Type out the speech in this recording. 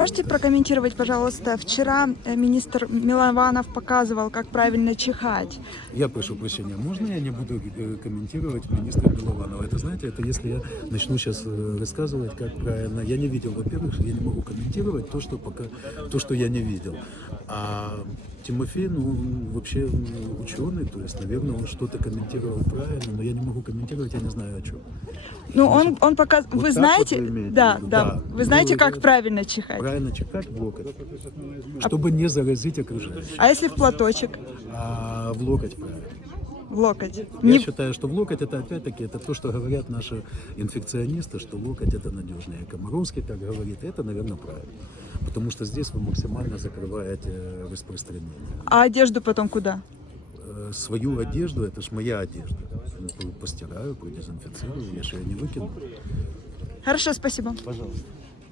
Можете прокомментировать, пожалуйста, вчера министр Милованов показывал, как правильно чихать. Я прошу прощения, можно я не буду комментировать министра Милованова? Это, знаете, это если я начну сейчас рассказывать, как правильно. Я не видел, во-первых, я не могу комментировать то, что я не видел. А Тимофей, вообще ученый, то есть, наверное, он что-то комментировал правильно, но я не могу комментировать, я не знаю о чем. Ну, он показывает, вот вы так знаете, вот вы имеете да, в виду? да, Да. вы знаете, Ну, как это- правильно чихать? Правильно чихать в локоть, чтобы не заразить окружающих. А если в платочек, А в локоть правильно. в локоть? Я Не- считаю, что в локоть это опять-таки это то, что говорят наши инфекционисты, что локоть это надежнее. Комаровский так говорит, это, наверное, правильно. Потому что здесь вы максимально закрываете распространение. А одежду потом куда? Свою одежду, это ж моя одежда. Постираю, продезинфицирую, я же ее не выкину. Хорошо, спасибо. Пожалуйста.